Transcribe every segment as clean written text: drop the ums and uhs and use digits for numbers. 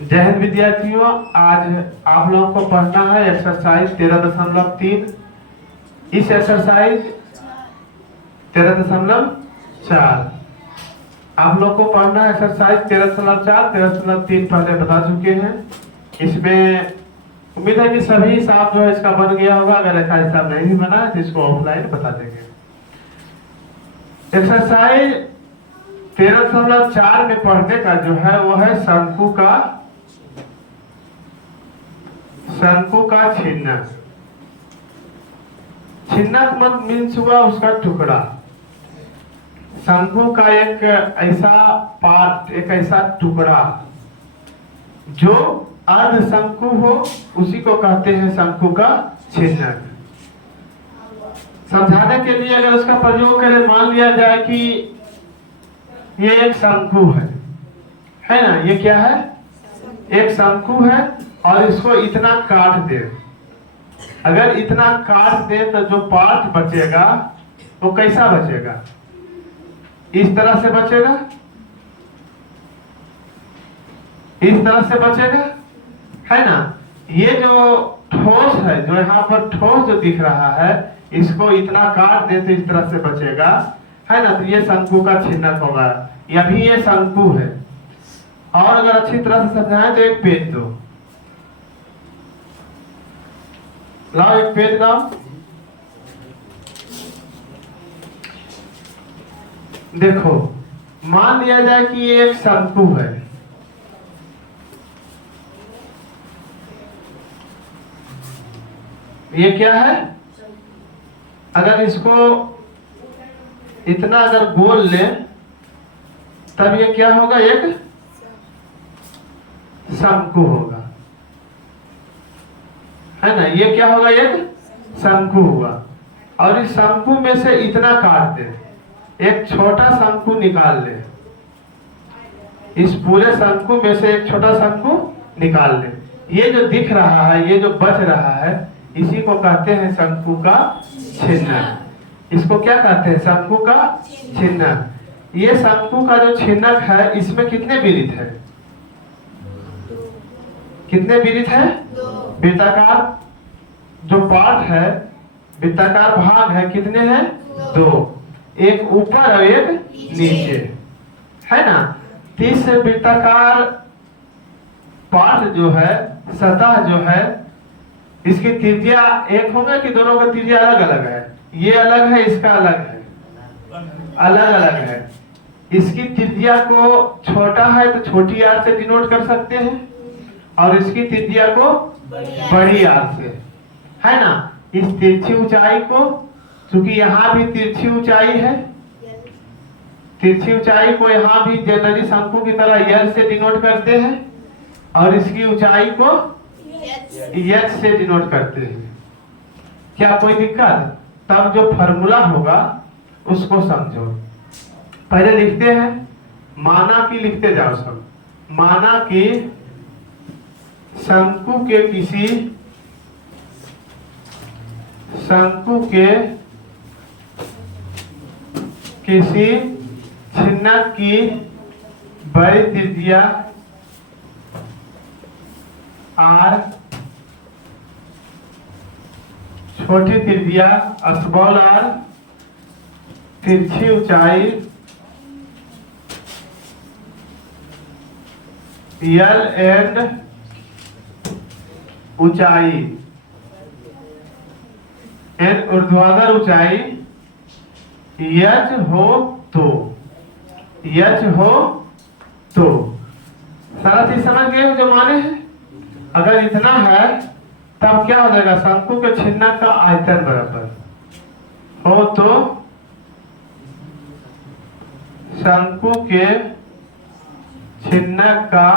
जय हिंद विद्यार्थियों, आज आप लोगों को पढ़ना है एक्सरसाइज 13.3। इस एक्सरसाइज 13.4 आप लोग को पढ़ना है। एक्सरसाइज 13.4 13.3 पहले बता चुके हैं। इसमें उम्मीद है कि सभी हिसाब जो है इसका बन गया होगा। अगर ऐसा हिसाब नहीं भी बना है तो इसको ऑफलाइन बता देंगे। एक्सरसाइज 13.4 में पढ़ने का जो है वो है शंकु का छिन्नक। छिन्नक मत मीन्स हुआ उसका टुकड़ा। शंकु का एक ऐसा पार्ट, एक ऐसा टुकड़ा जो अर्ध शंकु हो, उसी को कहते हैं शंकु का छिन्नक। समझाने के लिए अगर उसका प्रयोग करें, मान लिया जाए कि ये एक शंकु है ना। ये क्या है? एक शंकु है और इसको इतना काट दे। अगर इतना काट दे तो जो पार्ट बचेगा वो कैसा बचेगा? इस तरह से बचेगा, इस तरह से बचेगा, है ना। ये जो ठोस है, जो यहाँ पर ठोस जो दिख रहा है, इसको इतना काट दे तो इस तरह से बचेगा, है ना। तो ये शंकु का छिन्नक होगा। अभी ये शंकु है। और अगर अच्छी तरह से समझाएं तो एक पेज दो, लाओ एक पेज लाओ। देखो, मान लिया जाए कि ये एक शंकु है। ये क्या है? अगर इसको इतना अगर गोल ले तब ये क्या होगा? एक शंकु होगा, है ना। ये क्या होगा? एक शंकु हुआ। और इस शंकु में से इतना काट दे, एक छोटा शंकु निकाल ले। इस पूरे शंकु में से एक छोटा शंकु निकाल ले। ये जो दिख रहा है, ये जो बच रहा है, इसी को कहते हैं शंकु का छिन्नक। इसको क्या कहते हैं? शंकु का छिन्नक। ये शंकु का जो छिन्नक है, इसमें कितने वृत्त है? कितने वृत्त है? वृत्ताकार जो पार्ट है, वृत्ताकार भाग है, कितने हैं? दो। एक ऊपर और एक नीचे, है ना। तीस वृत्ताकार पार्ट जो है, सतह जो है, इसकी त्रिज्या एक होगा कि दोनों का त्रिज्या अलग अलग है? ये अलग है, इसका अलग है, अलग अलग है। इसकी त्रिज्या को छोटा है तो छोटी आर से डिनोट कर सकते हैं, और इसकी त्रिज्या को बड़ी आर से, है ना। इस तिरछी ऊंचाई को, क्योंकि यहाँ भी तिरछी ऊंचाई है, तिरछी ऊंचाई को यहाँ भी जनरली शंकु की तरह यल से डिनोट करते हैं, और इसकी ऊंचाई को एच से डिनोट करते हैं। क्या कोई दिक्कत? तब जो फॉर्मूला होगा उसको समझो। पहले लिखते हैं, माना कि लिखते जाओ सब। माना कि शंकु के किसी छिन्नक की बड़ी त्रिज्या आर, छोटी त्रिज्या स्मॉल आर, तिरछी ऊंचाई यल एंड ऊंचाई एंड ऊर्ध्वाधर ऊंचाई यच हो तो, यच हो तो। सारा चीज समझ गए जो माने हैं? अगर इतना है तब क्या हो जाएगा? शंकु के छिन्नक का आयतन बराबर हो तो शंकु के छिन्नक का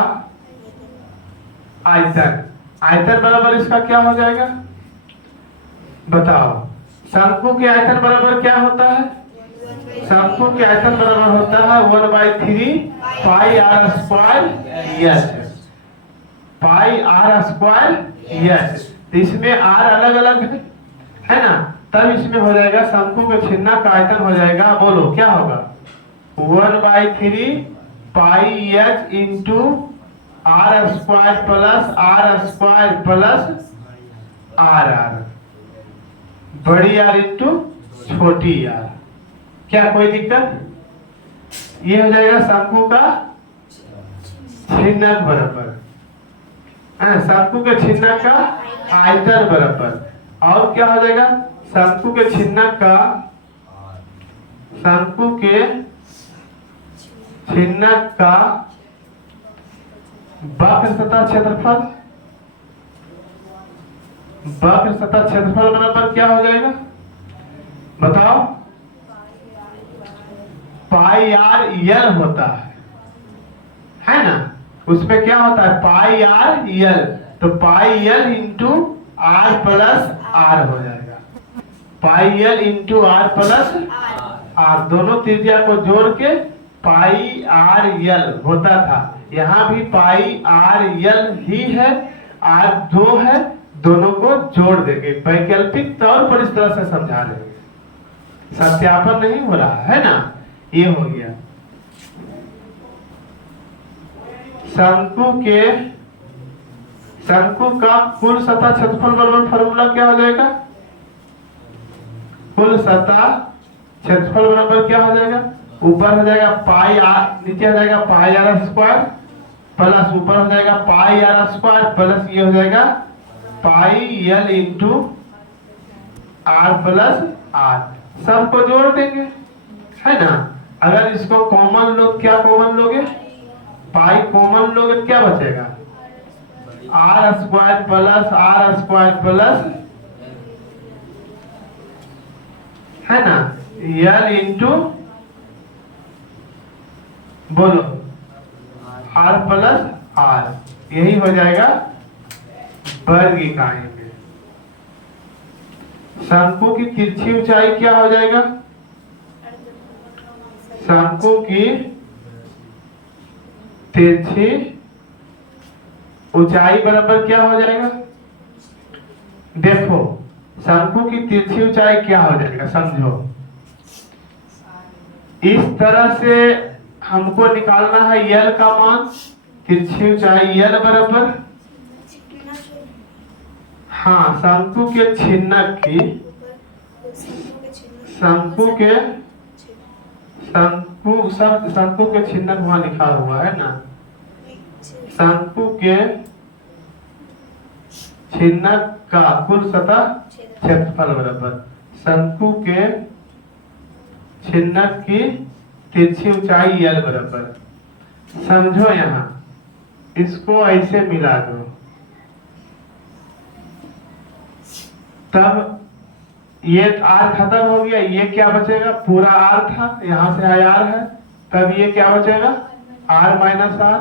आयतन, आयतन बराबर इसका क्या हो जाएगा? बताओ। शंकु के आयतन बराबर क्या होता है? शंकु के आयतन बराबर होता है 1/3 pi r square h, pi r square h. तो इसमें आर अलग अलग है ना। तब इसमें हो जाएगा शंकु के छिन्नक का आयतन हो जाएगा, बोलो क्या होगा? 1/3 pi h into r square plus r r, बड़ी आर इंटू छोटी आर। क्या कोई दिक्कत? ये हो जाएगा शंकु का छिन्नक बराबर, शंकु के छिन्नक का आयतन बराबर। और क्या हो जाएगा? शंकु के छिन्नक का वक्र सतह क्षेत्रफल बराबर क्या हो जाएगा? बताओ। पाई आर यल होता है ना? उसमें क्या होता है? पाई आर यल, तो pi l into r plus r हो जाएगा। Pi l into r plus r, दोनों त्रिज्या को जोड़ के पाई आर यल होता था। यहाँ भी पाई आर यल ही है, आर 2 है, दोनों को जोड़ देंगे। वैकल्पिक तौर पर इस तरह से समझा रहे हैं, सत्यापन नहीं हो रहा है ना। ये हो गया शंकु का कुल सतह क्षेत्रफल बराबर फॉर्मूला क्या हो जाएगा? कुल सतह क्षेत्रफल बराबर क्या हो जाएगा? ऊपर हो जाएगा पाई आर, नीचे हो जाएगा पाई आर स्क्वायर प्लस ऊपर हो जाएगा पाई आर स्क्वायर प्लस ये हो जाएगा pi l into r plus r. सबको जोड़ देंगे, है ना। अगर इसको कॉमन लोग, क्या कॉमन लोगे? पाई कॉमन लोगे, क्या बचेगा? आर स्क्वायर प्लस है ना, यल इंटू बोलो आर प्लस आर, यही हो जाएगा वर्ग इकाई में। शंकु की तिरछी ऊंचाई क्या हो जाएगा? शंकु की तिरछी ऊंचाई बराबर क्या हो जाएगा? देखो, शंकु की तिरछी ऊंचाई क्या हो जाएगा, समझो। इस तरह से हमको निकालना है यल का मान, तिरछी ऊंचाई यल बराबर, हाँ, शंकु के छिन्नक की, शंकु के छिन्नक वहां लिखा हुआ है ना, शंकु के छिन्नक का कुल सतह क्षेत्रफल बराबर शंकु के छिन्नक की तिरछी ऊंचाई यल बराबर। समझो, यहाँ इसको ऐसे मिला दो, तब ये आर खत्म हो गया, ये क्या बचेगा? पूरा आर था, यहां से आर है, तब ये क्या बचेगा? आर माइनस आर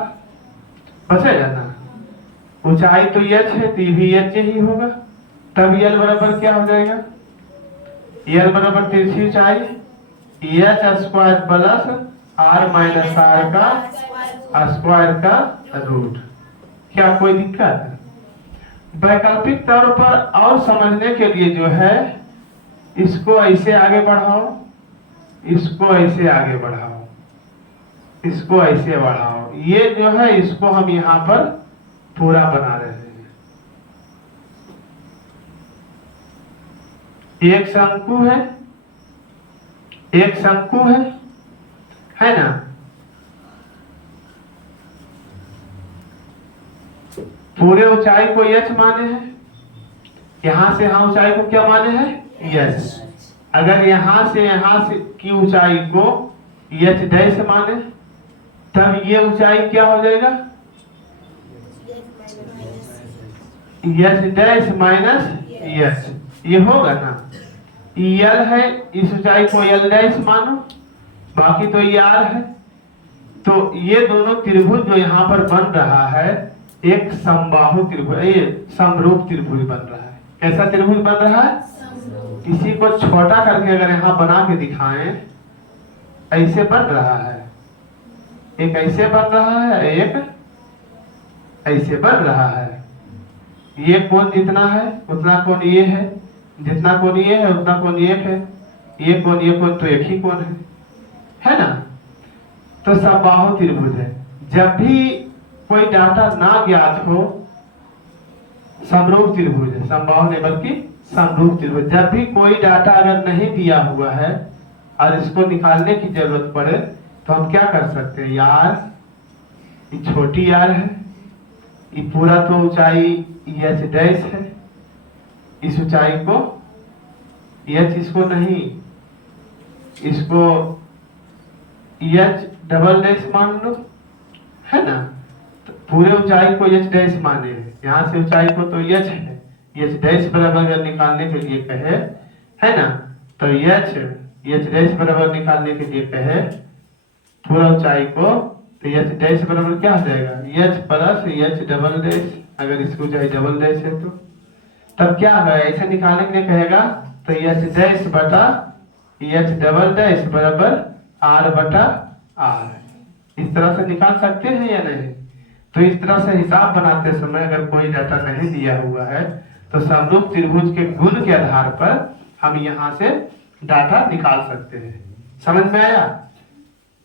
बचेगा ना। ऊंचाई तो एच है, तो भी एच ही होगा। तब यल बराबर क्या हो जाएगा? यल बराबर तिरछी ऊंचाई h square plus r minus r का स्क्वायर का रूट। क्या कोई दिक्कत है? वैकल्पिक तौर पर और समझने के लिए जो है, इसको ऐसे आगे बढ़ाओ, इसको ऐसे आगे बढ़ाओ, इसको ऐसे बढ़ाओ। ये जो है, इसको हम यहाँ पर पूरा बना रहे हैं। एक शंकु है, एक शंकु है ना। पूरे ऊंचाई को एच माने हैं, यहां से यहां ऊंचाई को क्या माने हैं? एच। अगर यहां से की ऊंचाई को एच डैश माने, तब ये ऊंचाई क्या हो जाएगा? एच डैश माइनस एच, ये होगा ना। यल है, इस ऊंचाई को यल डैश मानो, बाकी तो ये आर है। तो ये दोनों त्रिभुज जो यहाँ पर बन रहा है, एक समबाहु त्रिभुज, ये समरूप त्रिभुज बन रहा है। कैसा त्रिभुज बन रहा है? इसी को छोटा करके अगर यहाँ बना के दिखाएं, ऐसे बन रहा है, एक ऐसे बन रहा है, एक ऐसे बन रहा है। ये कोण जितना है उतना कोण ये है, जितना कोण ये है उतना कोण ये है, ये कोण तो एक ही कोण है ना। तो समबाहु त्रिभुज है। जब भी कोई डाटा ना ज्ञात हो, समरूप त्रिभुज है, समबाहु नहीं बल्कि समरूप त्रिभुज। जब भी कोई डाटा अगर नहीं दिया हुआ है और इसको निकालने की जरूरत पड़े तो हम क्या कर सकते हैं, यार ये छोटी यार है, ये पूरा तो ऊंचाई एच डैश है, इस ऊंचाई को एच, इसको नहीं, इसको एच डबल डैश मान लो, है ना। तो पूरे ऊंचाई को एच डैश माने हैं, यहाँ से ऊंचाई को तो एच है, एच डैश बराबर अगर निकालने के लिए कहे, है ना, तो एच डैश बराबर निकालने के लिए कहे पूरा ऊंचाई को, तो एच डैश बराबर क्या हो जाएगा, H plus H double dash, अगर इसको ऊंचाई डबल डैश है तो तब क्या होगा, ऐसे निकालने के लिए कहेगा तो एच डैश बटा एच डबल डैश बराबर आर बटा आर। इस तरह से निकाल सकते हैं या नहीं। तो इस तरह से हिसाब बनाते समय अगर कोई डाटा नहीं दिया हुआ है तो समरूप त्रिभुज के गुण के आधार पर हम यहाँ से डाटा निकाल सकते हैं। समझ में आया।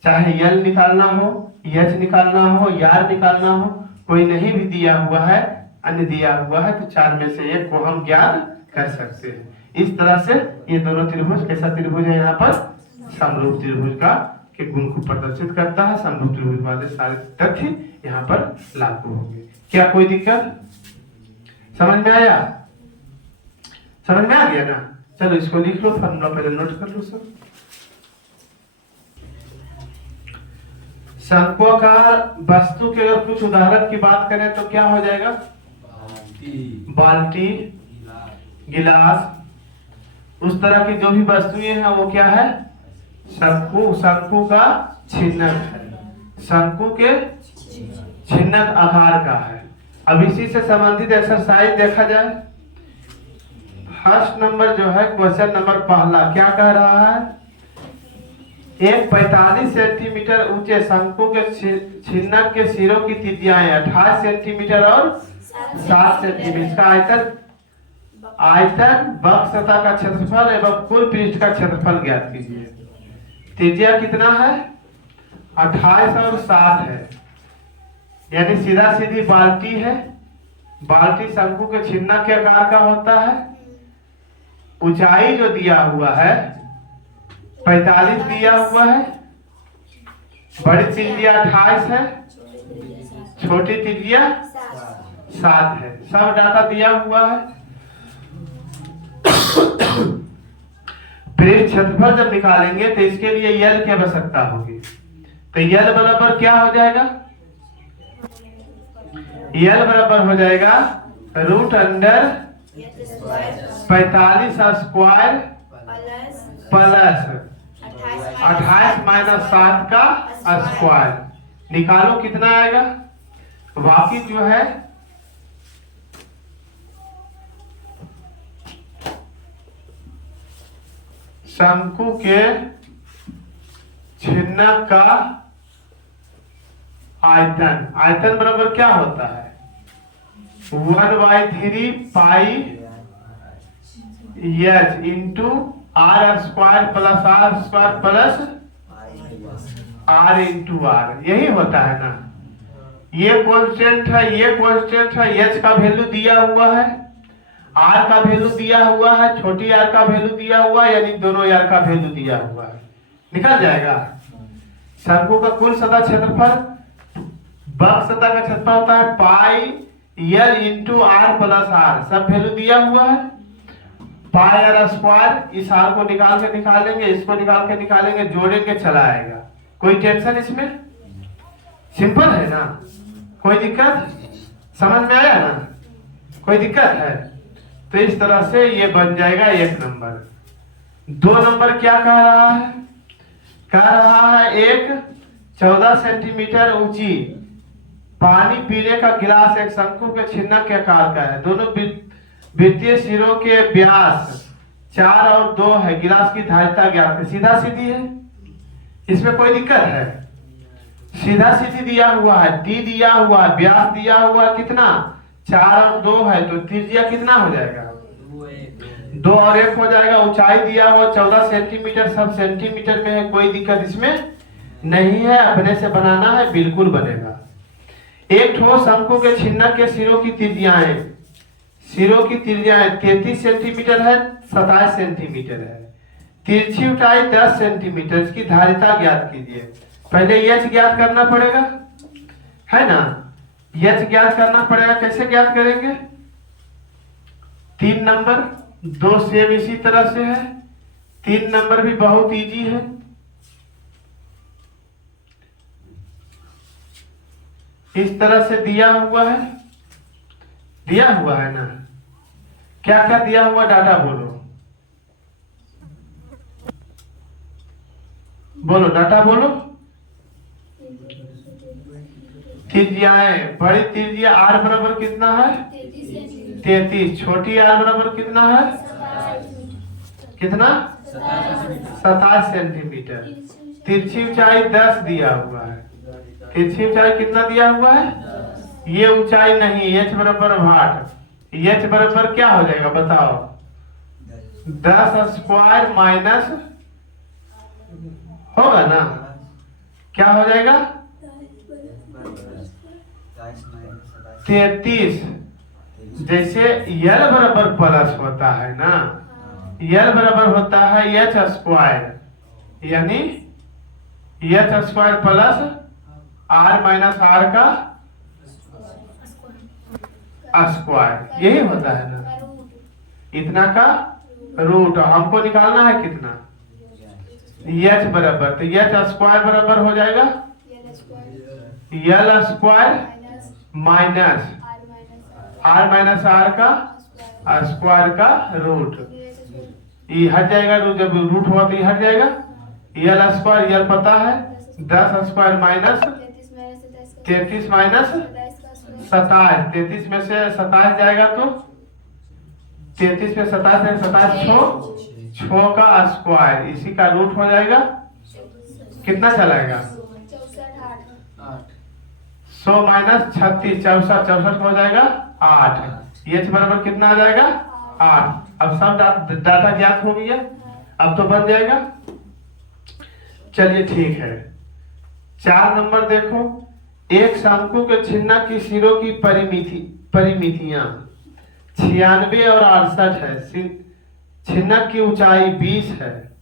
चाहे यल निकालना हो, एच निकालना हो, यार निकालना हो, कोई नहीं भी दिया हुआ है, अन्य दिया हुआ है, तो चार में से एक को हम ज्ञात कर सकते हैं। इस तरह से ये दोनों त्रिभुज, कैसा त्रिभुज है यहाँ पर, समरूप त्रिभुज का के गुण को प्रदर्शित करता है। समरूप त्रिभुज वाले सारे तथ्य यहाँ पर लागू होंगे। क्या कोई दिक्कत, समझ में आया, समझ में आ गया ना। चलो इसको लिख लो, फॉर्मूला पहले नोट कर लो सब। शंक्वाकार वस्तु के अगर कुछ उदाहरण की बात करें तो क्या हो जाएगा, बाल्टी, गिलास, उस तरह की जो भी वस्तुएं हैं वो क्या है, शंकु, शंकु का छिन्नक है, शंकु के छिन्नक आकार का है। अब इसी से संबंधित एक्सरसाइज देखा जाए। फर्स्ट नंबर जो है, क्वेश्चन नंबर पहला क्या कह रहा है, एक 45 सेंटीमीटर ऊंचे शंकु के छिन्नक के सिरों की त्रिज्याएं 28 सेंटीमीटर और 7 सेंटीमीटर, इसका आयतन वक्र सतह का क्षेत्रफल एवं कुल पृष्ठ का क्षेत्रफल ज्ञात कीजिए। त्रिज्या कितना है, 28 और 7 है, यानी सीधा सीधी बाल्टी है। बाल्टी शंकु के छिन्नक के आकार का होता है। ऊंचाई जो दिया हुआ है 45 दिया हुआ है, बड़ी त्रिज्या 28 है, छोटी त्रिज्या 7 है। सब डाटा दिया हुआ है। पृष्ठ क्षेत्रफल जब निकालेंगे तो इसके लिए यल की आवश्यकता होगी। तो यल बराबर क्या हो जाएगा, यल बराबर हो जाएगा root under 45 square plus 28 minus 7 का स्क्वायर। निकालो कितना आएगा, बाकी जो है शंकु के छिन्नक का आयतन, आयतन बराबर क्या होता है, 1/3 pi h into r square plus r square plus r into r, यही होता है ना। ये कांस्टेंट है, ये कांस्टेंट है, एच का वैल्यू दिया हुआ है, आर का वैल्यू दिया हुआ है, छोटी आर का वैल्यू दिया हुआ है, यानी दोनों आर का वैल्यू दिया हुआ है, निकल जाएगा। शंकु का कुल सतह क्षेत्रफल, वक्र सतह का क्षेत्रफल होता है pi l into r plus r, सब वैल्यू दिया हुआ है। पाई आर स्क्वायर, इस आर को निकाल के निकालेंगे, इसको निकाल के निकालेंगे, जोड़ेंगे, चला आएगा। कोई टेंशन इसमें, सिंपल है ना, कोई दिक्कत, समझ में आया ना, कोई दिक्कत है। तो इस तरह से ये बन जाएगा 1 नंबर। 2 नंबर क्या कह रहा है, कह रहा है एक 14 सेंटीमीटर ऊंची पानी पीने का गिलास एक शंकु के छिन्नक के आकार का है। दोनों वृत्तीय सिरों के व्यास 4 और 2 है। गिलास की धारिता ज्ञात है। सीधा सीधी है, इसमें कोई दिक्कत है, सीधा सीधी दिया हुआ है, डी दिया हुआ है, व्यास दिया हुआ है कितना 4 और 2 है, तो त्रिज्या कितना हो जाएगा 2 और 1 हो जाएगा। ऊंचाई दिया हुआ 14 सेंटीमीटर, सब सेंटीमीटर में है, कोई दिक्कत इसमें नहीं है। अपने से बनाना है, बिल्कुल बनेगा। एक ठोस शंकु के छिन्नक के सिरों की त्रिज्याएं 33 सेंटीमीटर है, 27 सेंटीमीटर है। तिरछी ऊंचाई 10 सेंटीमीटर, इसकी धारिता ज्ञात कीजिए। पहले एच ज्ञात करना पड़ेगा, है ना। एच ज्ञात करना पड़ेगा, कैसे ज्ञात करेंगे? 3 नंबर, 2 सेम इसी तरह से है। 3 नंबर भी बहुत इजी है। इस तरह से दिया हुआ है ना। क्या क्या दिया हुआ डाटा बोलो, डाटा बोलो। त्रिज्याएं, बड़ी त्रिज्या आर बराबर कितना है? 33। छोटी आर बराबर कितना है? कितना? 27 सेंटीमीटर। तिरछी ऊंचाई 10 दिया हुआ है। तिरछी ऊंचाई कितना दिया हुआ है? ये ऊंचाई नहीं, एच बराबर 8। एच बराबर क्या हो जाएगा बताओ? 10 स्क्वायर माइनस होगा ना, क्या हो जाएगा? 33। जैसे यल बराबर प्लस होता है ना, यल बराबर होता है एच स्क्वायर, यानी h square plus r minus r का स्क्वायर, यही होता है ना। इतना का रूट हमको निकालना है कितना? एच बराबर, तो एच स्क्वायर बराबर हो जाएगा l square minus r minus r का स्क्वायर का रूट। ये हट जाएगा, जब रूट हुआ तो ये हट जाएगा। यल स्क्वायर, यल पता है 10 स्क्वायर माइनस 33 माइनस 27। 33 में से 27 जाएगा तो 33 में 27 27 6 का स्क्वायर, इसी का रूट हो जाएगा। कितना चलाएगा? 100 माइनस 36 64 हो जाएगा 8। एच बराबर कितना आ जाएगा? 8। अब सब डाटा ज्ञात हो गया, अब तो बन जाएगा। चलिए ठीक है। 4 नंबर देखो, एक शंकु के छिन्नक की सिरों की परिमितियां 96 और 68 है। छिन्नक की ऊंचाई 20 है,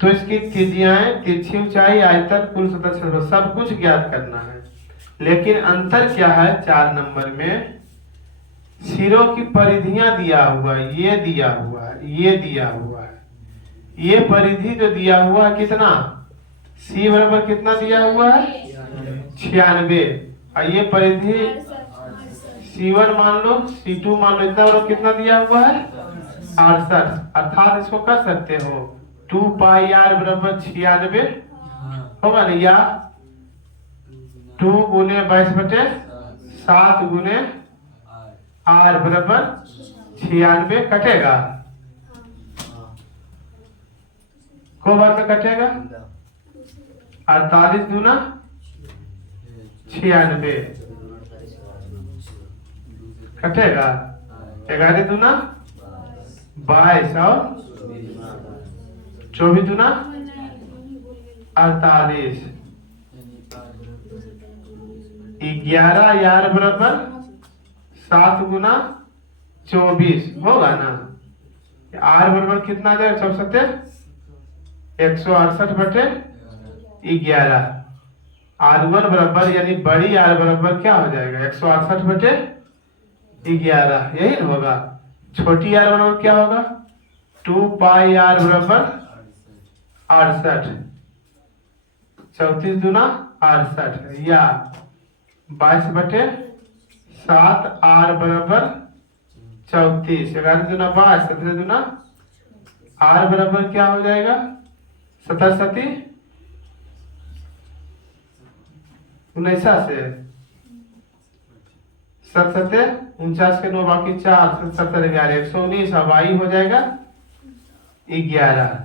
तो इसकी त्रिज्याएं, तिरछी ऊंचाई, आयतन, कुल सतह सब कुछ ज्ञात करना है। लेकिन अंतर क्या है? 4 नंबर में सिरों की परिधियां दिया हुआ है, ये दिया हुआ है, ये दिया हुआ है। ये परिधि जो दिया हुआ है कितना? सी बराबर कितना दिया हुआ है? 96। और ये परिधि C1 मान लो, C2 मान लो, इतना बड़ा कितना दिया हुआ है? 68। अर्थात इसको कर सकते हो 2 पाई आर बराबर 96 होगा ना, या 2 गुने 22/7 गुने आर बराबर 96 कटेगा। को बार में कटेगा? 48 दूना 96 कटेगा। 11 दूना 22 और 24 दूना 48। 11 यार बराबर 7 गुना 24 होगा ना। आर बराबर कितना आ जाएगा? 74 168/11। R1 बराबर, यानी बड़ी आर बराबर क्या हो जाएगा? 168/11, यही ना होगा। छोटी आर बराबर क्या होगा? 2 पाई आर बराबर 68, 34 दूना 68, या 22/7 आर बराबर 34, 11 दूना 22, 17 दूना आर बराबर क्या हो जाएगा? 77 49 से 77 49 के 9 बाकी 4 77 11 119। अब आई हो जाएगा 11।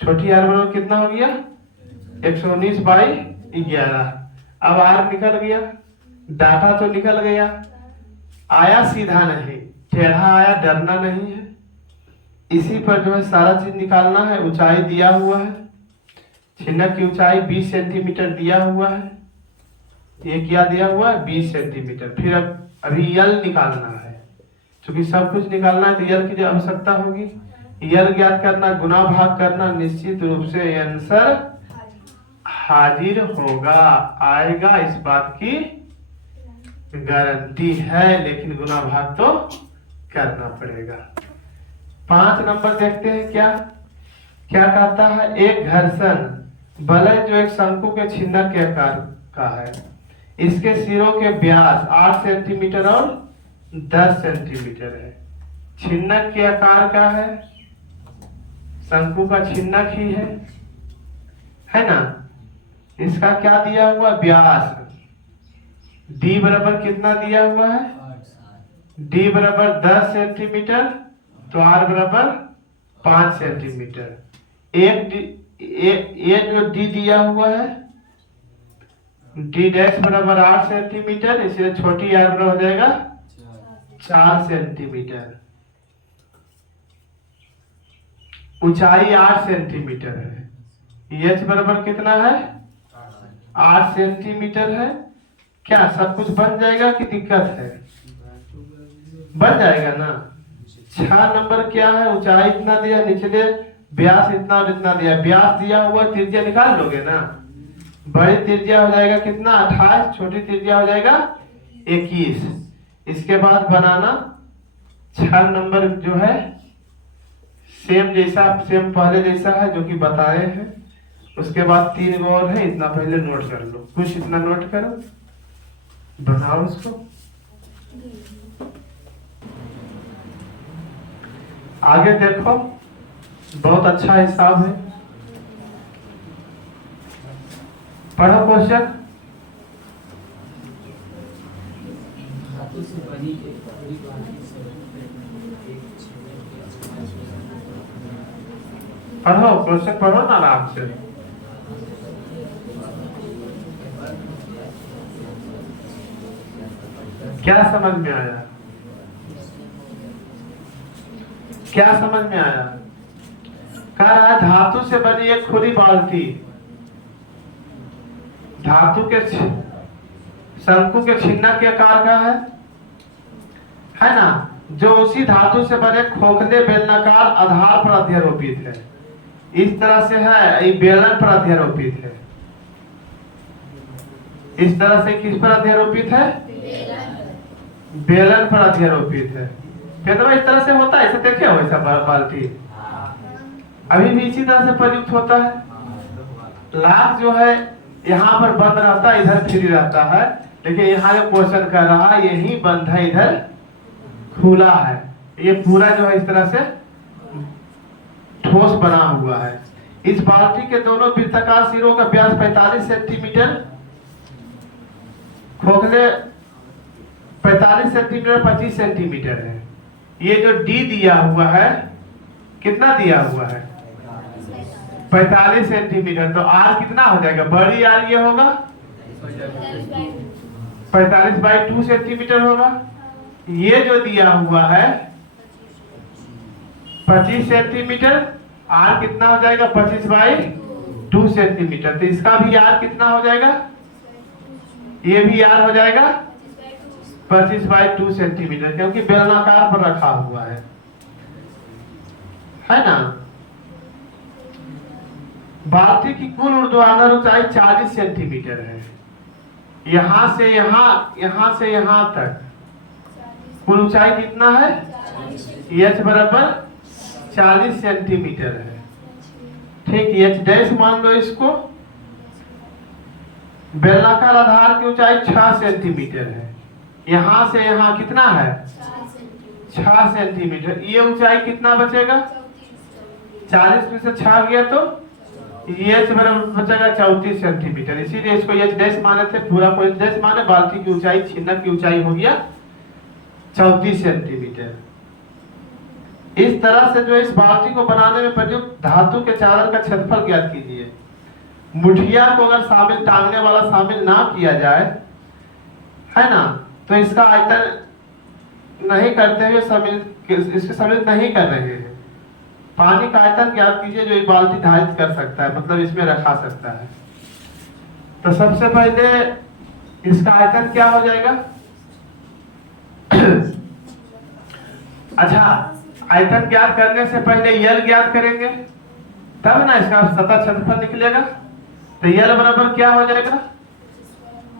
छोटी आर बराबर कितना हो गया? 119/11। अब आर निकल गया, डाटा तो निकल गया। आया सीधा नहीं, टेढ़ा आया, डरना नहीं है। इसी पर जो है सारा चीज निकालना है। ऊंचाई दिया हुआ है, छिन्नक की ऊंचाई 20 सेंटीमीटर दिया हुआ है। ये क्या दिया हुआ है 20 सेंटीमीटर। फिर अब अभी यल निकालना है, क्योंकि सब कुछ निकालना है तो यल की आवश्यकता होगी। यल ज्ञात करना, गुना भाग करना, निश्चित रूप से आंसर हाजिर होगा, आएगा, इस बात की गारंटी है, लेकिन गुना भाग तो करना पड़ेगा। 5 नंबर देखते हैं क्या क्या कहता है। एक घर्षण वलय जो एक शंकु के छिन्नक के आकार का है, इसके सिरों के व्यास 8 सेंटीमीटर और 10 सेंटीमीटर है। छिन्नक के आकार का है, शंकु का छिन्नक ही है ना। इसका क्या दिया हुआ व्यास, डी बराबर कितना दिया हुआ है, डी बराबर 10 सेंटीमीटर, तो आर बराबर 5 सेंटीमीटर। ये जो डी दिया हुआ है, डी डैश बराबर 8 सेंटीमीटर, इसलिए छोटी आर बराबर हो जाएगा 4 सेंटीमीटर। ऊंचाई 8 सेंटीमीटर है। एच बराबर कितना है 8 सेंटीमीटर है। क्या सब कुछ बन जाएगा कि दिक्कत है, बन जाएगा ना। 6 नंबर क्या है, ऊंचाई इतना दिया, निचले व्यास इतना और इतना दिया। व्यास दिया हुआ त्रिज्या निकाल लोगे ना, बड़ी त्रिज्या हो जाएगा कितना 28, छोटी त्रिज्या हो जाएगा 21। इसके बाद बनाना 6 नंबर जो है सेम जैसा, सेम पहले जैसा है जो कि बताए हैं। उसके बाद 3 गो और है, इतना पहले नोट कर लो, कुछ इतना नोट करो, बनाओ उसको। आगे देखो, बहुत अच्छा हिसाब है, पढ़ो क्वेश्चन। पढ़ो क्वेश्चन, पढ़ो ना आराम से। क्या समझ में आया, क्या समझ में आया। कह रहा है धातु से बनी एक खुली बाल्टी, धातु के शंकु के छिन्नक के आकार का है ना, जो उसी धातु से बने खोखले बेलनाकार आधार पर अध्यारोपित है। इस तरह से है, ये बेलन पर अध्यारोपित है। इस तरह से किस पर अध्यारोपित है, बेलन पर अध्यारोपित है। तो इस तरह से होता है, ऐसे देखे हो ऐसा बाल्टी अभी भी इसी तरह से प्रयुक्त होता है। लाख जो है यहाँ पर बंद रहता है, इधर फ्री रहता है, लेकिन यहाँ जो क्वेश्चन कर रहा है यही बंद है, इधर खुला है। ये पूरा जो है इस तरह से ठोस बना हुआ है। इस बाल्टी के दोनों वृत्ताकार सिरों का व्यास 45 सेंटीमीटर, खोखले 45 सेंटीमीटर 25 सेंटीमीटर है। ये जो डी दिया हुआ है कितना दिया हुआ है 45 सेंटीमीटर, तो आर कितना हो जाएगा, बड़ी आर ये होगा 45/2 सेंटीमीटर होगा। ये जो दिया हुआ है 25 सेंटीमीटर, आर कितना हो जाएगा 25/2 सेंटीमीटर, तो इसका भी आर कितना हो जाएगा, ये भी आर हो जाएगा 25/2 सेंटीमीटर, क्योंकि बेलनाकार पर रखा हुआ है ना। बाल्टी की कुल ऊर्ध्वाधर ऊंचाई 40 सेंटीमीटर है। यहां से यहां से यहां तक कुल ऊंचाई कितना है, एच बराबर 40 सेंटीमीटर है। ठीक, एच डैश मान लो इसको। बेलनाकार आधार की ऊंचाई 6 सेंटीमीटर है। यहां से यहां कितना है 6 सेंटीमीटर। ये ऊंचाई कितना बचेगा, 40 में से 6 गया तो एच बराबर बचेगा 34 सेंटीमीटर। इसीलिए इसको एच डैश माने थे, पूरा को एच डैश माने। बाल्टी की ऊंचाई, छिन्नक की ऊंचाई हो गया 34 सेंटीमीटर। इस तरह से जो इस बाल्टी को बनाने में प्रयुक्त धातु के चादर का क्षेत्रफल ज्ञात कीजिए। मुठिया को अगर शामिल, टांगने वाला शामिल ना किया जाए है ना, तो इसका आयतन नहीं करते हुए इसके सम्मिलित नहीं कर रहे हैं। पानी का आयतन ज्ञात कीजिए जो एक बाल्टी धारित कर सकता है, मतलब इसमें रखा सकता है। तो सबसे पहले इसका आयतन क्या हो जाएगा? अच्छा, आयतन ज्ञात करने से पहले यल ज्ञात करेंगे, तब ना इसका सतह क्षेत्रफल निकलेगा। तो यल बराबर क्या हो जाएगा?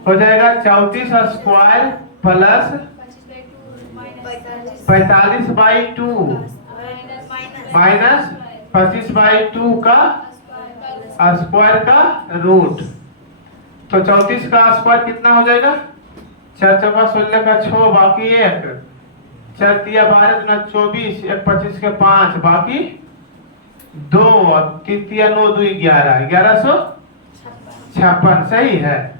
हो जाएगा 34 स्क्वायर प्लस 45/2 माइनस 25/2 का स्क्वायर का रूट। तो 34 का स्क्वायर कितना हो जाएगा? 4 चौका 16 का 6 बाकी 1, 4 तिया 12 गुना 24, 1 25 के 5 बाकी 2, और 3 तिया 9 2 11, 1156 सही है।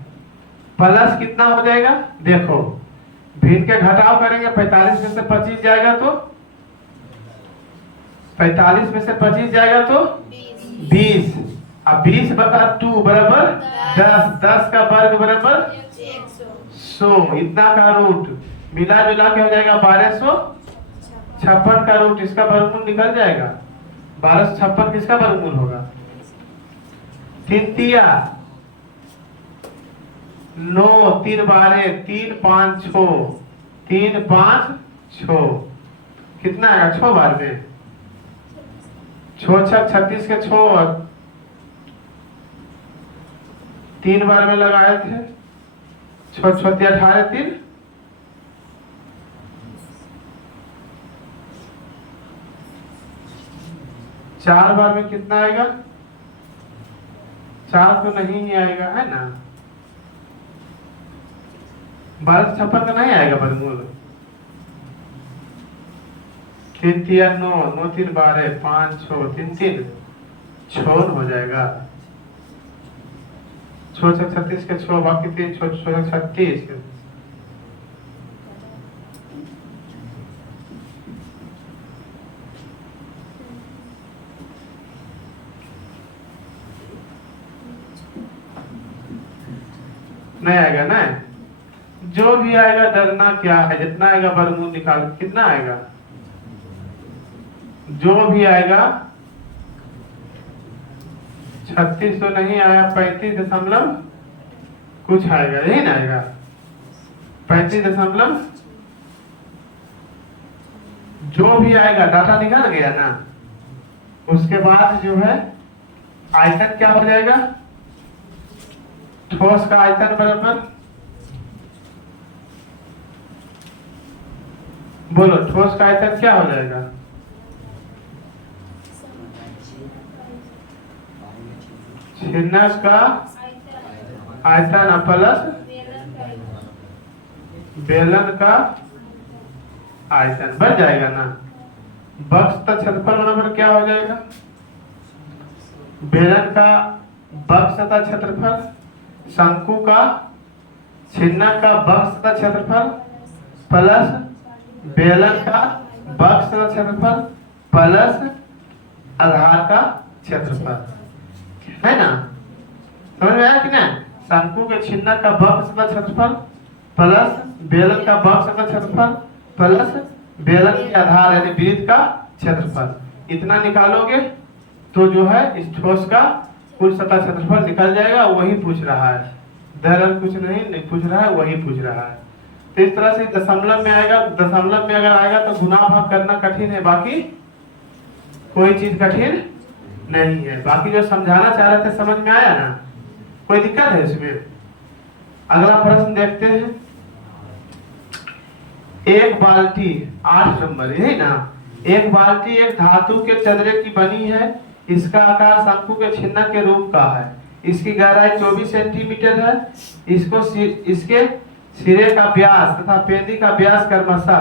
प्लस कितना हो जाएगा? देखो भिन्न के घटाव करेंगे, 45 में से 25 जाएगा तो 45 में से 25 जाएगा तो 20, अब 20/2 बराबर 10, 10 का वर्ग बराबर 100, इतना का रूट मिला जुला के हो जाएगा 1256 का रूट। इसका वर्गमूल निकल जाएगा। 1256 किसका वर्गमूल होगा? 3 तिया 9, 3 12, 3 5 6, 3 5 6 कितना आएगा? 6 बार में 6 6 36 के 6, और 3 बार में लगाए थे 6 6 18 3, 4 बार में कितना आएगा? 4 तो नहीं ही आएगा, है ना? 1256 का नहीं आएगा वर्गमूल। 3 तिया 9, 9 3 12, 5 6, 3 3 6 हो जाएगा। 6 6 36 के 6 बाकी 3, 6 6 36 नहीं आएगा ना? जो भी आएगा डरना क्या है, जितना आएगा वर्गमूल निकाल। कितना आएगा? जो भी आएगा 36 तो नहीं आया, 35 दशमलव कुछ आएगा, यही ना आएगा 35 दशमलव जो भी आएगा। डाटा निकल गया ना? उसके बाद जो है आयतन क्या हो जाएगा? ठोस का आयतन बराबर, बोलो ठोस का आयतन क्या हो जाएगा? छिन्नस का आयतन प्लस बेलन का आयतन बढ़ जाएगा ना? बक्स का क्षेत्रफल बराबर क्या हो जाएगा? बेलन का बक्स का क्षेत्रफल, शंकु का छिन्ना का बक्स का क्षेत्रफल प्लस बेलन का बक्स का क्षेत्रफल प्लस आधार का क्षेत्रफल, है ना? समझ में आया कि ना? शंकु के छिन्ना का बक्स का क्षेत्रफल प्लस बेलन का बक्स का क्षेत्रफल प्लस बेलन के आधार यानी वृत्त का क्षेत्रफल, इतना निकालोगे तो जो है इस ठोस का कुल सतह क्षेत्रफल निकल जाएगा। वही पूछ रहा है, दरअसल कुछ नहीं पूछ रहा है, वही पूछ रहा है। तो इस तरह से दशमलव में आएगा। दशमलव में अगर आएगा तो गुना भाग करना कठिन है, बाकी कोई चीज कठिन नहीं है। बाकी जो समझाना चाह रहे थे समझ में आया ना? कोई दिक्कत है इसमें? अगला प्रश्न देखते हैं। एक बाल्टी 8 नंबर, यही ना? एक बाल्टी एक धातु के चदरे की बनी है। इसका आकार शंकु के छिन्ना के रूप का है। इसकी गहराई 24 सेंटीमीटर है। इसके सिरे का व्यास तथा पेंदी का व्यास क्रमशः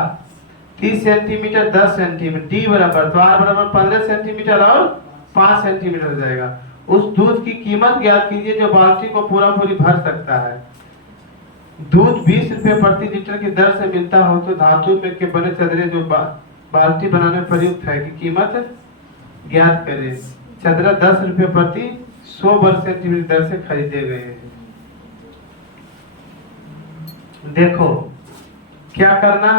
30 सेंटीमीटर 10 सेंटीमीटर, डी बराबर तो आर बराबर 15 सेंटीमीटर और 5 सेंटीमीटर हो जाएगा। उस दूध की कीमत ज्ञात कीजिए जो बाल्टी को पूरा पूरी भर सकता है। दूध 20 रुपए प्रति लीटर की दर से मिलता हो तो धातु में के बने चदरे जो बाल्टी बनाने में प्रयुक्त है की कीमत ज्ञात करें। चदरा 10 रुपए प्रति 100 वर्ग सेंटीमीटर दर से खरीदे गए हैं। देखो क्या करना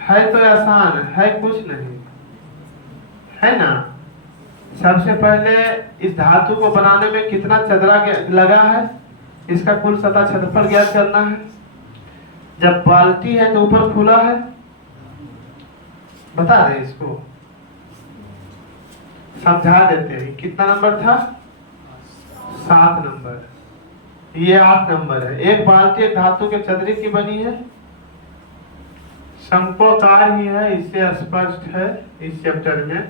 है तो आसान है, कुछ नहीं है ना? सबसे पहले इस धातु को बनाने में कितना चदरा लगा है इसका कुल सतह क्षेत्रफल ज्ञात करना है। जब बाल्टी है तो ऊपर खुला है, बता दें इसको, समझा देते हैं। कितना नंबर था? 7 नंबर। ये 8 नंबर है। एक बाल्टी एक धातु के चदरे की बनी है, शंक्वाकार ही है, इससे स्पष्ट है इस चैप्टर में।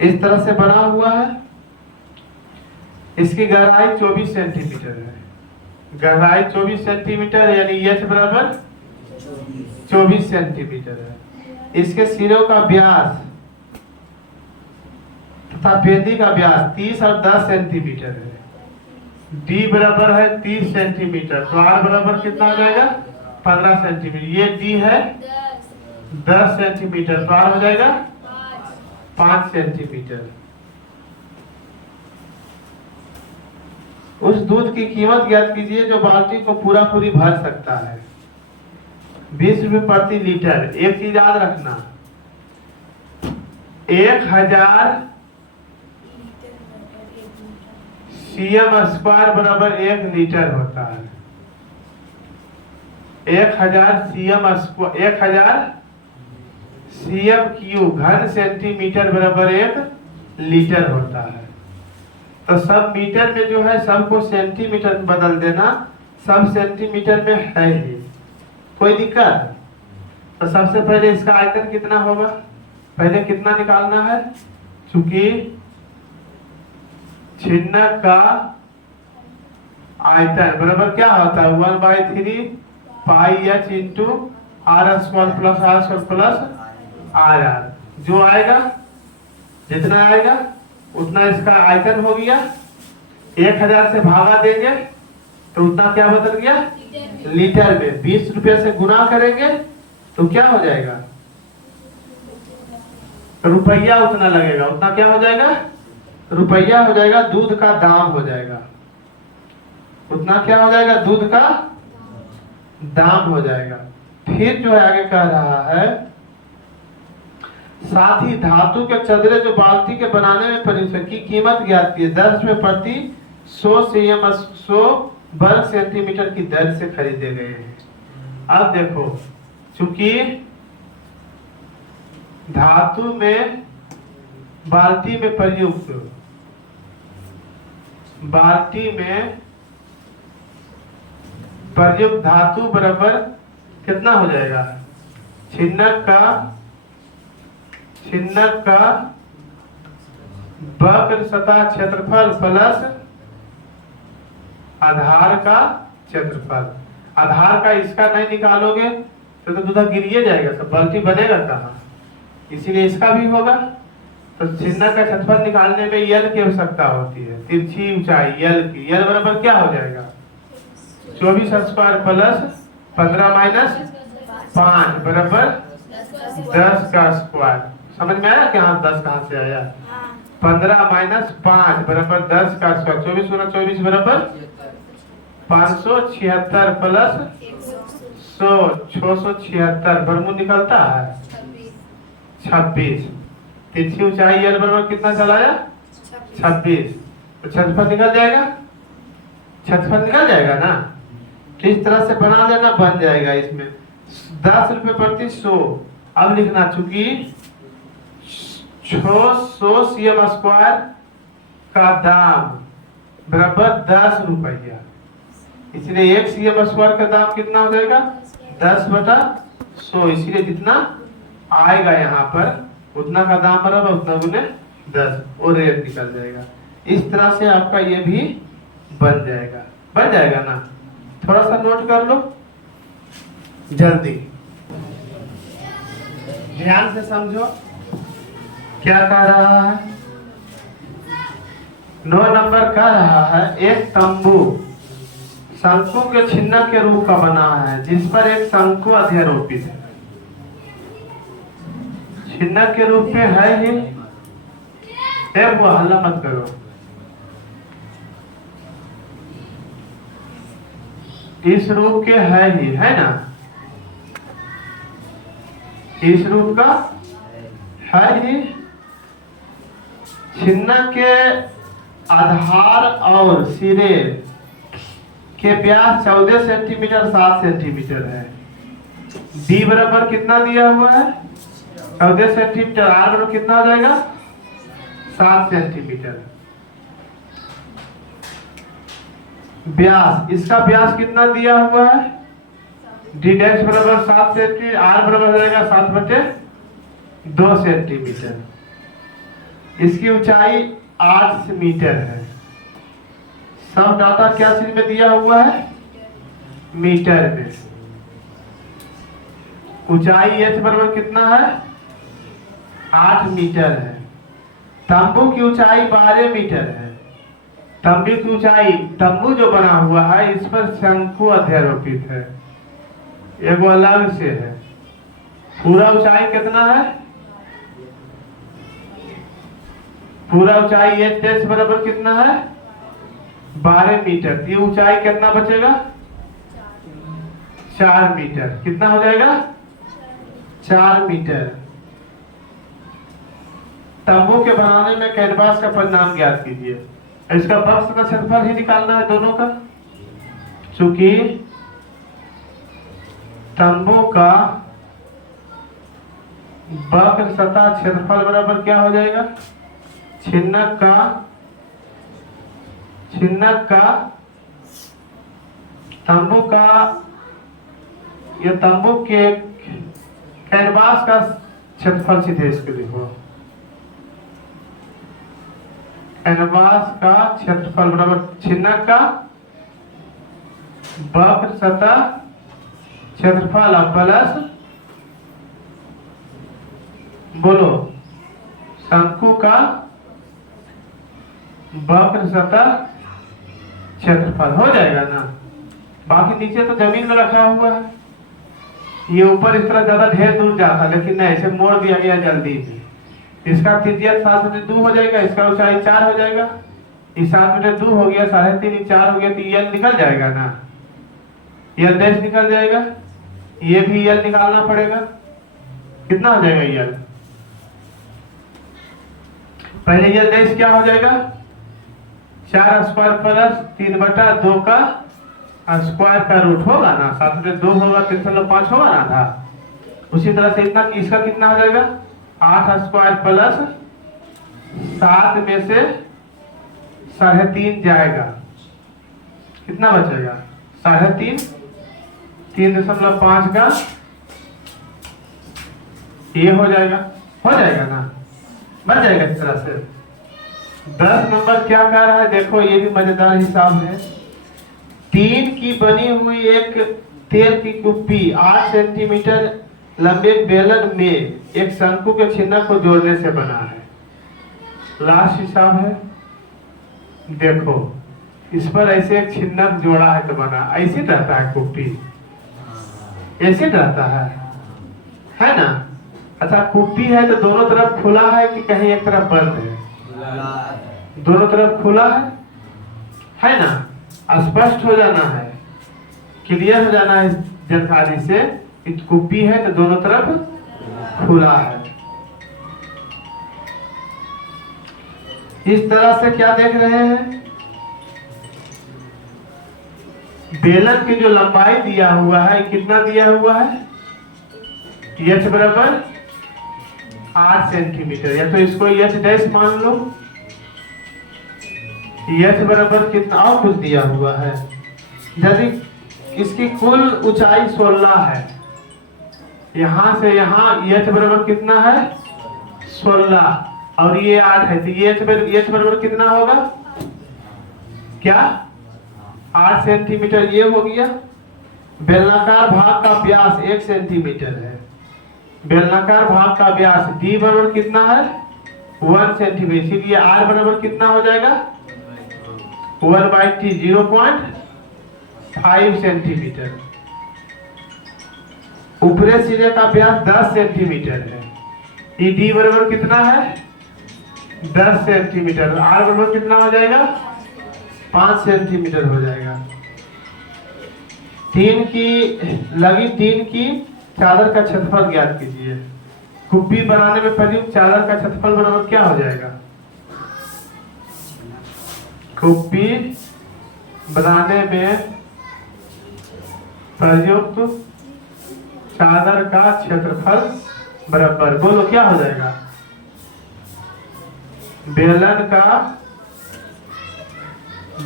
इस तरह से बना हुआ है। इसकी गहराई 24 सेंटीमीटर है। गहराई 24 सेंटीमीटर यानी h बराबर 24 सेंटीमीटर है। इसके सिरों का व्यास तथा पेंदी का व्यास 30 और 10 सेंटीमीटर है। d बराबर है 30 सेंटीमीटर, तो r बराबर कितना हो जाएगा? 15 सेंटीमीटर। ये d है 10 सेंटीमीटर, तो r हो जाएगा 5 सेंटीमीटर। उस दूध की कीमत ज्ञात कीजिए जो बाल्टी को पूरा पूरी भर सकता है। 20 रुपए प्रति लीटर। एक चीज याद रखना, 1000 cm² बराबर 1 लीटर होता है। 1000 cm³ घन सेंटीमीटर बराबर 1 लीटर होता है। तो सब मीटर में जो है सबको सेंटीमीटर में बदल देना, सब सेंटीमीटर में है ही, कोई दिक्कत? तो सबसे पहले इसका आयतन कितना होगा, पहले कितना निकालना है? चूंकि छिन्नक का आयतन बराबर क्या होता है? 1/3 पाई h into r² plus r² plus r। जो आएगा, जितना आएगा उतना इसका आयतन हो गया। 1000 से भागा देंगे तो उतना क्या बदल गया? लीटर में। 20 रुपए से गुना करेंगे तो क्या हो जाएगा? रुपया उतना लगेगा। उतना क्या हो जाएगा? रुपया हो जाएगा। दूध का दाम हो जाएगा। उतना क्या हो जाएगा? दूध का दाम हो जाएगा। फिर जो है आगे कह रहा है, साथ ही धातु के चदरे जो बाल्टी के बनाने में प्रयुक्त की कीमत ज्ञात की 10 रुपए प्रति 100 वर्ग सेंटीमीटर की दर से खरीदे गए हैं। अब देखो, चूंकि धातु में बाल्टी में प्रयुक्त धातु बराबर कितना हो जाएगा? छिन्नक का वक्र सतह क्षेत्रफल प्लस आधार का क्षेत्रफल। आधार का इसका नहीं निकालोगे तो दूध गिरिए जाएगा, सब बाल्टी बनेगा कहाँ? इसीलिए इसका भी होगा। तो छिन्नक का क्षेत्रफल निकालने में यल की आवश्यकता होती है, तिरछी ऊंचाई यल की। यल बराबर क्या हो जाएगा? 24² प्लस 15 माइनस 5 बराबर 10 का स्क्वायर। समझ में आया कि हाँ 10 कहाँ से आया? 15 माइनस 5 बराबर 10 का स्क्वायर। 24 गुना 24 बराबर 576 प्लस 100 676 वर्गमूल निकलता है 26। तिरछी ऊंचाई यल बराबर कितना चलाया? 26। तो क्षेत्रफल निकल जाएगा, क्षेत्रफल निकल जाएगा ना। इस तरह से बना लेना, बन जाएगा। इसमें 10 रुपए प्रति 100। अब लिखना, चूंकि 600 cm² का दाम बराबर 10 रुपया, इसलिए 1 cm² का दाम कितना हो जाएगा? 10/100। इसलिए जितना आएगा यहाँ पर उतना का दाम बराबर उतना गुने 10, और रेट निकल जाएगा। इस तरह से आपका ये भी बन जाएगा। बन जाएगा ना? थोड़ा सा नोट कर लो जल्दी, ध्यान से समझो क्या कह रहा है। 9 नंबर कह रहा है, एक तंबू शंकु के छिन्नक के रूप का बना है जिस पर एक शंकु अध्यारोपित है। छिन्नक के रूप में है ही, वो हल्ला मत करो। इस रूप के है ही, है ना? इस रूप का है ही। छिन्ना के आधार और सिरे के व्यास 14 सेंटीमीटर 7 सेंटीमीटर है। डी बराबर कितना दिया हुआ है? 14 सेंटीमीटर। आर बराबर कितना हो जाएगा? 7 सेंटीमीटर। व्यास, इसका व्यास कितना दिया हुआ है? डी डैश बराबर 7 सेंटीमीटर। आर बराबर हो जाएगा 7/2 सेंटीमीटर। इसकी ऊंचाई 8 मीटर है। सब डाटा क्या चीज में दिया हुआ है? मीटर में। ऊंचाई एच बराबर कितना है? 8 मीटर है। तंबू की ऊंचाई 12 मीटर है। तंबू की ऊंचाई, तंबू जो बना हुआ है इस पर शंकु अध्यारोपित है, एगो अलग से है। पूरा ऊंचाई कितना है? पूरा ऊंचाई एच डैश बराबर कितना है? 12 मीटर। ये ऊंचाई कितना बचेगा? 4 मीटर। कितना हो जाएगा? 4 मीटर। तंबू के बनाने में कैनवास का परिणाम ज्ञात कीजिए। इसका बक्स का क्षेत्रफल ही निकालना है दोनों का। चूंकि तंबू का वक्र सतह क्षेत्रफल बराबर क्या हो जाएगा? छिन्नक का तंबू का, ये तंबू के कैनवास का क्षेत्रफल सीधे इसके देखो। कैनवास का क्षेत्रफल बराबर छिन्नक का वक्र सतह क्षेत्रफल प्लस, बोलो, शंकु का वक्र सतह क्षेत्रफल हो जाएगा ना। बाकी नीचे तो जमीन में रखा हुआ है, ये ऊपर इस तरह ज्यादा ढेर दूर जाता, लेकिन नहीं, इसे मोड़ दिया गया जल्दी ही। इसका त्रिज्या 7/2 हो जाएगा, इसका ऊंचाई 4 हो जाएगा। ये 7/2 हो गया, 3.5 4 हो गया, तो यल निकल जाएगा ना। यल डैश निकल जाएगा, ये भी यल निकालना पड़ेगा। कितना हो जाएगा यल? पहले यल डैश क्या हो जाएगा? 4 स्क्वायर प्लस 3/2 का स्क्वायर का रूट होगा ना। 7/2 होगा, 3.5 होगा ना था। उसी तरह से इतना, इसका कितना हो जाएगा? 8 स्क्वायर प्लस 7 में से 3.5 जाएगा, कितना बचेगा? 3.5, 3.5 का ये हो जाएगा ना, बन जाएगा इस तरह से। 10 नंबर क्या कह रहा है देखो, ये भी मजेदार हिसाब है। 3 की बनी हुई एक तेल की कुप्पी 8 सेंटीमीटर लंबे बेलन में एक शंकु के छिन्नक को जोड़ने से बना है। लास्ट हिसाब है, देखो इस पर ऐसे एक छिन्नक जोड़ा है तो बना। ऐसे रहता है कुप्पी, ऐसे रहता है ना। अच्छा, कुप्पी है तो दोनों तरफ खुला है कि कहीं एक तरफ बंद है? दोनों तरफ खुला है ना। स्पष्ट हो जाना है, क्लियर हो जाना है जानकारी से। कुप्पी है तो दोनों तरफ खुला है। इस तरह से क्या देख रहे हैं? बेलन की जो लंबाई दिया हुआ है, कितना दिया हुआ है? एच बराबर 8 सेंटीमीटर, या तो इसको एच डैश मान लो। एच बराबर कितना और कुछ दिया हुआ है। यदि इसकी कुल ऊंचाई 16 है, यहां से यहां एच बराबर कितना है? 16, और ये 8 है, तो ये एच बराबर कितना होगा? क्या? 8 सेंटीमीटर ये हो गया। बेलनाकार भाग का व्यास 1 सेंटीमीटर है। बेलनाकार भाग का व्यास डी बराबर कितना है? 1 सेंटीमीटर। इसीलिए आर बराबर कितना हो जाएगा? 1/t 0.5 centimetre. ऊपरी सिरे का व्यास 10 सेंटीमीटर है। ई डी बराबर कितना है? 10 सेंटीमीटर। आर बराबर कितना हो जाएगा? 5 सेंटीमीटर हो जाएगा। 3 की चादर का क्षेत्रफल ज्ञात कीजिए। कुप्पी बनाने में प्रयुक्त चादर का क्षेत्रफल बराबर क्या हो जाएगा? कुप्पी बनाने में प्रयुक्त चादर का क्षेत्रफल बराबर, बोलो क्या हो जाएगा? बेलन का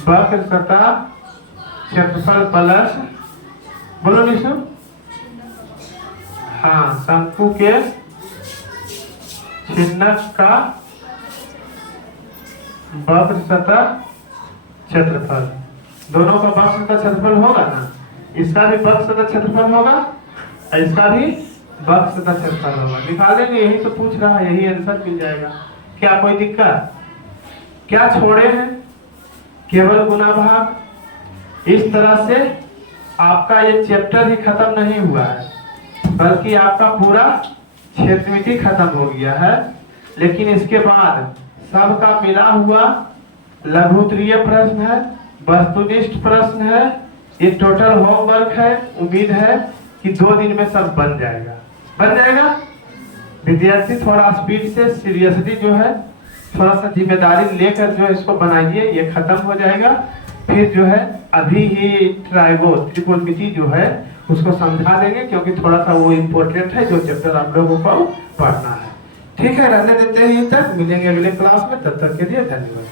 वक्र सतह क्षेत्रफल प्लस, बोलो निशु, हाँ, शंकु के छिन्नक का वक्र सतह क्षेत्रफल, दोनों का वक्र सतह क्षेत्रफल होगा ना, इसका भी वक्र सतह क्षेत्रफल होगा और इसका भी वक्र सतह क्षेत्रफल होगा। निकालेंगे, यही तो पूछ रहा है, यही आंसर मिल जाएगा। क्या कोई दिक्कत? क्या छोड़े हैं? केवल गुना भाग। इस तरह से आपका ये चैप्टर ही खत्म नहीं हुआ है, बल्कि आपका पूरा क्षेत्रमिति खत्म हो गया है। लेकिन इसके बाद सबका मिला हुआ लघुत्तरीय प्रश्न है, वस्तुनिष्ठ प्रश्न है, ये टोटल होमवर्क है। उम्मीद है कि 2 दिन में सब बन जाएगा, बन जाएगा। विद्यार्थी थोड़ा स्पीड से, सीरियसली जो है, थोड़ा सा जिम्मेदारी लेकर जो है इसको बनाइए, ये खत्म हो जाएगा। फिर जो है अभी ही त्रिकोणमिति जो है उसको समझा देंगे, क्योंकि थोड़ा सा वो इम्पोर्टेंट है जो चैप्टर आप लोगों को पढ़ना है। ठीक है, रहने देते हैं यहीं तक, मिलेंगे अगले क्लास में, तब तक के लिए धन्यवाद।